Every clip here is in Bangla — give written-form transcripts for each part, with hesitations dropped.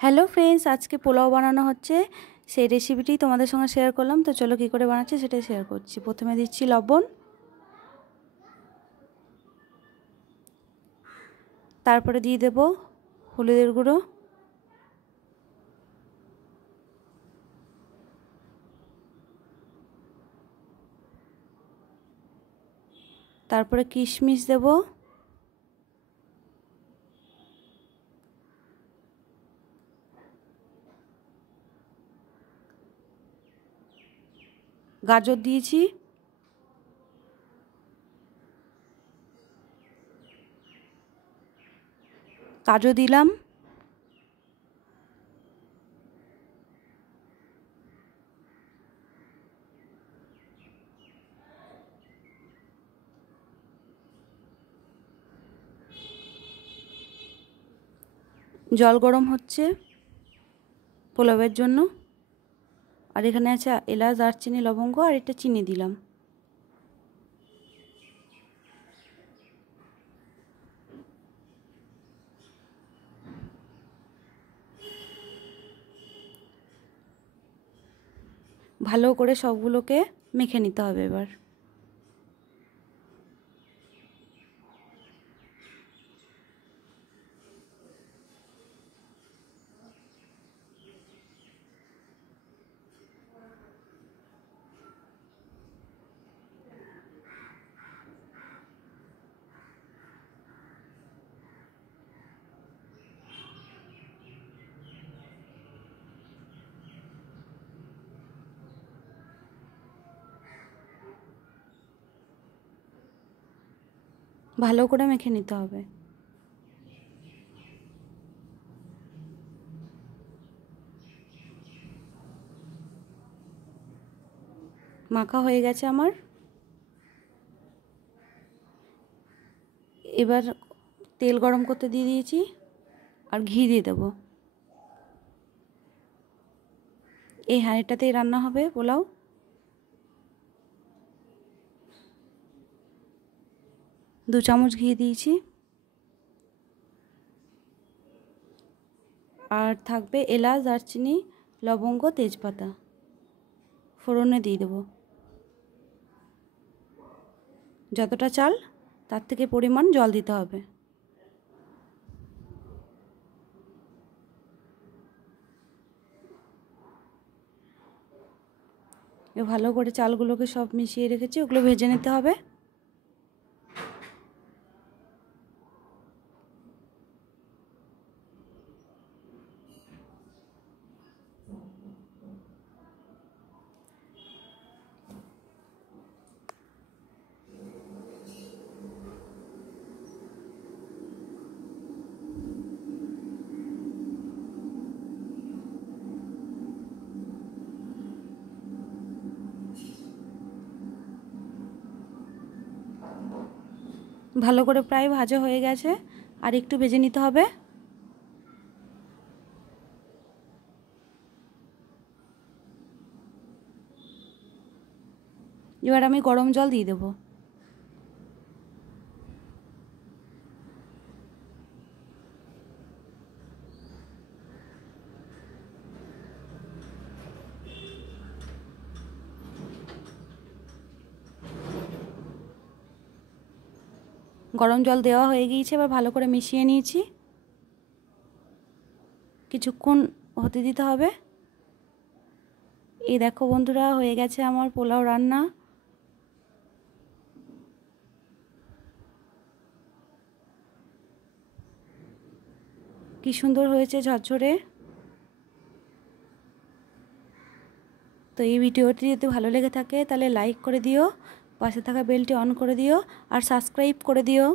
হ্যালো ফ্রেন্ডস, আজকে পোলাও বানানো হচ্ছে, সেই রেসিপিটি তোমাদের সঙ্গে শেয়ার করলাম। তো চলো কী করে বানাচ্ছি সেটাই শেয়ার করছি। প্রথমে দিচ্ছি লবণ, তারপরে দিয়ে দেব হলুদের গুঁড়ো, তারপরে কিশমিশ দেব, গাজর দিয়েছি, কাজু দিলাম, জল গরম হচ্ছে পোলাওয়ের জন্য। আর এখানে আছে এলাচ, দারচিনি, লবঙ্গ, আর এটা চিনি দিলাম। ভালো করে সবগুলোকে মেখে নিতে হবে এবার। ভালো করে মেখে নিতে হবে। মাখা হয়ে গেছে আমার। এবার তেল গরম করতে দিয়ে দিয়েছি, আর ঘি দিয়ে দেবো। এই হাঁড়িটাতেই রান্না হবে পোলাও। 2 চামচ ঘি দিয়েছি, আর থাকবে এলাচ, দারচিনি, লবঙ্গ, তেজপাতা ফোড়নে দিয়ে দেবো। যতটা চাল তার থেকে পরিমাণ জল দিতে হবে। ভালো করে চালগুলোকে সব মিশিয়ে রেখেছি, ওগুলো ভেজে নিতে হবে। ভালো করে প্রায় ভাজা হয়ে গেছে, আর একটু ভেজে নিতে হবে। এবার আমি গরম জল দিয়ে দেবো। গরম জল দেওয়া হয়ে গিয়েছে, এবার ভালো করে মিশিয়ে নিয়েছি। কিছুক্ষণ হতে দিতে হবে। এই দেখো বন্ধুরা, হয়ে গেছে আমার পোলাও রান্না। কি সুন্দর হয়েছে, ঝরঝরে। তো এই ভিডিওটি যদি ভালো লেগে থাকে তাহলে লাইক করে দিও, পাশে থাকা বেলটি অন করে দিও, আর সাবস্ক্রাইব করে দিও।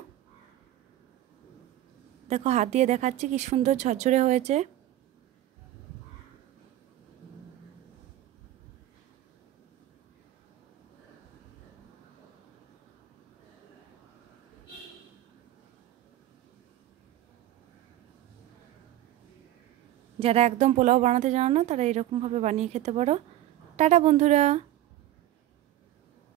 দেখো হাত দিয়ে দেখাচ্ছি কি সুন্দর ঝরঝরে হয়েছে। যারা একদম পোলাও বানাতে জানো না তারা এরকমভাবে বানিয়ে খেতে পারো। টাটা বন্ধুরা।